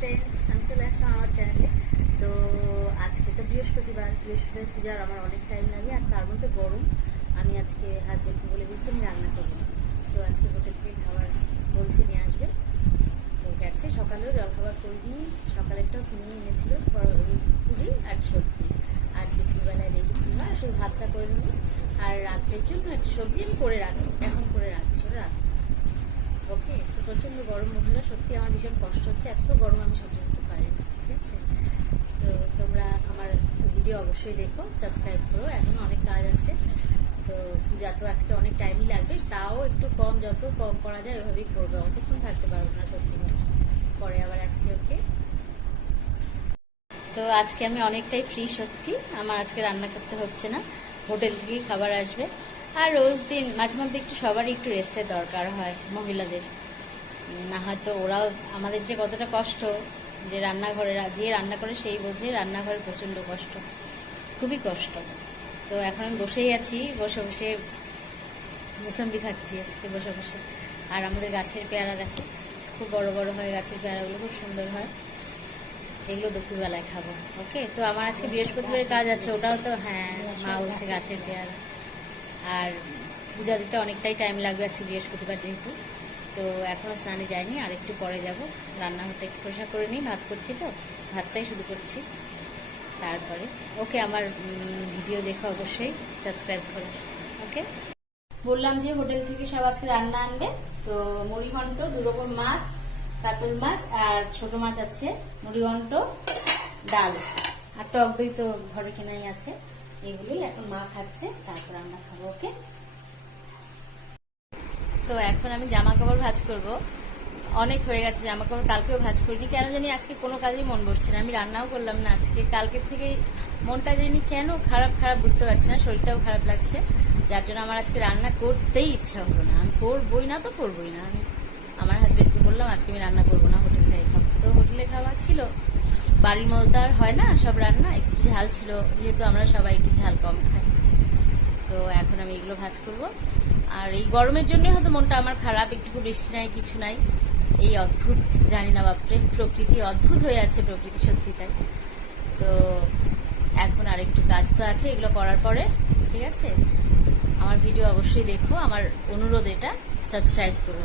Friends, আমি চলে আসলাম আমার চ্যানেলে। তো আজকে তো বৃহস্পতিবার পূজার আমার অনেক টাইম লাগে, আর তার মধ্যে গরম। আমি আজকে হাজব্যান্ডকে বলে দিচ্ছি আমি রান্না করবো। তো আজকে হোটেল থেকে খাবার বলছে নিয়ে আসবে। তো গেছে, সকালেও জলখাবার করিনি, সকালেরটাও কিনে এনেছিল পুরি আর সবজি। আর দুপুরবেলায় দেখি কিংবা শুধু ভাতটা করে নেবো। আর রাত্রের জন্য একটা সবজি আমি করে রাখবো, এখন করে রাখছি রাত। ওকে, তো প্রচণ্ড গরম মহিলা, সত্যি আমার ভীষণ কষ্ট হচ্ছে, এত গরম আমি সহ্য করতে পারি না। ঠিক আছে, তো তোমরা আমার ভিডিও অবশ্যই দেখো, সাবস্ক্রাইব করো, এখনো অনেক কাজ আছে। তো পূজা তো আজকে অনেক টাইমই লাগবে, তাও একটু কম, যত কম করা যায় ওইভাবেই করবে, অতক্ষণ থাকতে পারবো না সত্যি। পরে আবার আসছি। ওকে, তো আজকে আমি অনেকটাই ফ্রি, সত্যি আমার আজকে রান্না করতে হচ্ছে না, হোটেল থেকেই খাবার আসবে। আর রোজ দিন মাঝে মধ্যে একটু সবারই একটু রেস্টের দরকার হয় মহিলাদের, না হয়তো ওরাও আমাদের যে কতটা কষ্ট, যে রান্নাঘরে যে রান্না করে সেই বোঝে রান্নাঘরে প্রচণ্ড কষ্ট, খুবই কষ্ট। তো এখন আমি বসেই আছি, বসে বসে মোসাম্বি খাচ্ছি আজকে বসে বসে। আর আমাদের গাছের পেয়ারা দেখো, খুব বড় বড় হয় গাছের পেয়ারাগুলো, খুব সুন্দর হয়। এগুলো দুপুরবেলায় খাবো। ওকে, তো আমার আজকে বৃহস্পতিবারের কাজ আছে, ওটাও তো, হ্যাঁ মা বলছে গাছের পেয়ারা। আর পূজা দিতে অনেকটাই টাইম লাগবে আজকে বৃহস্পতিবার যেহেতু। তো এখনও স্নানে যাইনি, আর একটু পরে যাব। রান্নাঘরটা একটু পরিষ্কার করে নিই, ভাত করছি তো, ভাতটাই শুরু করছি তারপরে। ওকে, আমার ভিডিও দেখো অবশ্যই, সাবস্ক্রাইব করো। ওকে, বললাম যে হোটেল থেকে সব আজকে রান্না আনবে। তো মুড়িঘণ্ট, 2 রকম মাছ, কাতল মাছ আর ছোট মাছ আছে, মুড়িঘণ্ট, ডাল আর টক দই তো ঘরে কেনাই আছে। এগুলোই এখন মা খাচ্ছে, তারপর আমরা খাবো। ওকে, তো এখন আমি জামা কাপড় ভাঁজ করব। অনেক হয়ে গেছে জামা কাপড়, কালকেও ভাঁজ করিনি, কেন জানি আজকে কোনো কাজেই মন বসছে না। আমি রান্নাও করলাম না আজকে, কালকের থেকে মনটা জানি কেন খারাপ খারাপ, বুঝতে পারছি না, শরীরটাও খারাপ লাগছে, যার জন্য আমার আজকে রান্না করতেই ইচ্ছা হলো না। আমি করবোই না, তো করবোই না। আমি আমার হাজবেন্ডকে বললাম আজকে আমি রান্না করবো না, হোটেল থেকে খাবো। তো হোটেলে খাওয়া ছিল, বাড়ির মতো তো আর হয় না সব রান্না, একটু ঝাল ছিল, যেহেতু আমরা সবাই একটু ঝাল কম খাই। তো এখন আমি এগুলো ভাঁজ করব। আর এই গরমের জন্য হয়তো মনটা আমার খারাপ, একটুকু বৃষ্টি নাই, কিছু নাই, এই অদ্ভুত, জানি না বাপরে, প্রকৃতি অদ্ভুত হয়ে আছে, প্রকৃতি সত্যি তাই। তো এখন আর একটু কাজ তো আছে, এগুলো করার পরে, ঠিক আছে, আমার ভিডিও অবশ্যই দেখো, আমার অনুরোধ এটা, সাবস্ক্রাইব করো।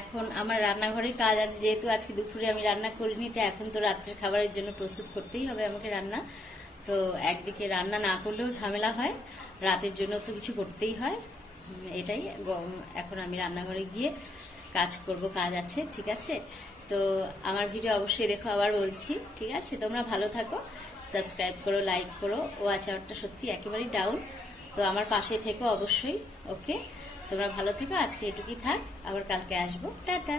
এখন আমার রান্নাঘরে কাজ আছে, যেহেতু আজকে দুপুরে আমি রান্না করিনি, তো এখন তো রাত্রের খাবারের জন্য প্রস্তুত করতেই হবে আমাকে রান্না। তো একদিকে রান্না না করলেও ঝামেলা হয়, রাতের জন্য তো কিছু করতেই হয়, এটাই। এখন আমি রান্নাঘরে গিয়ে কাজ করব, কাজ আছে, ঠিক আছে। তো আমার ভিডিও অবশ্যই দেখো, আবার বলছি, ঠিক আছে। তোমরা ভালো থাকো, সাবস্ক্রাইব করো, লাইক করো। ওয়াচ আওয়ারটা সত্যি একেবারেই ডাউন, তো আমার পাশে থেকো অবশ্যই। ওকে, তোমরা ভালো থেকো, আজকে এটুকুই থাক, আবার কালকে আসবো, টাটা।